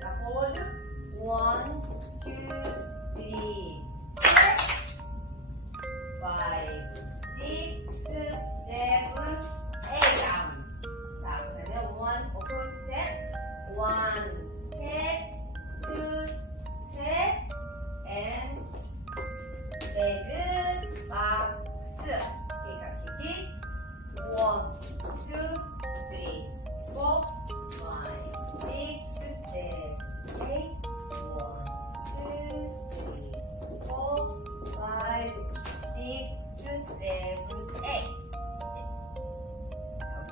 자, forward. 1, 2, 3, 4, 5, 6, 7, 8. down. 자, 그러면 1, across step. 1, step, 2, step, and legs box. 그러니까 키키. 1, 2, 3, 4, 5, 6, 7, 8. 1, 2, 3, 4, 5, 6, 7, 8.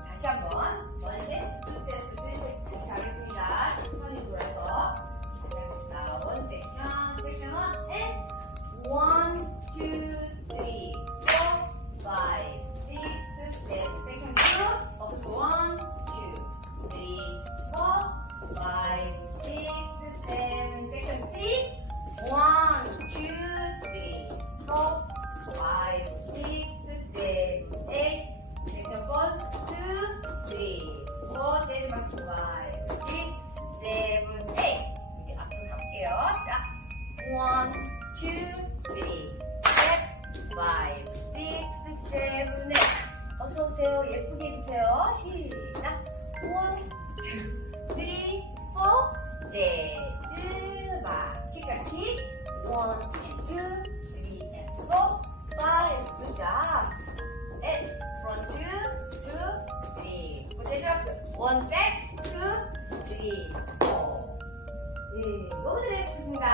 다시 한번. 1 세트, 2 세트, 3 세트 다시 하겠습니다. 천천히 돌아서 다시 하겠습니다. 1 섹션, 섹션 1, and 1, 2, 3, 4, 5, 6, 7. 섹션 2, up to 1, 2, 3, 4, 5, 6, 7. 섹션 3, 1, 2, 3, 4, 5, 6, 7, 8. 섹션 4, 2, 3, 4, 제일 마지막 5, 6, 7, 8. 이제 앞으로 가볼게요. 자, 1, 2, 3, 4, 5, 6, 7, 8. 어서 오세요. 예쁘게 해주세요. 시작. 1, 2, 3, 4. 재즈 마키가 킥. 1, 2, 3, and 4, 5. Good job. And front 2, 2, 3. 재즈 박수. 1 back, 2, 3, 4. 네, 너무 잘했습니다.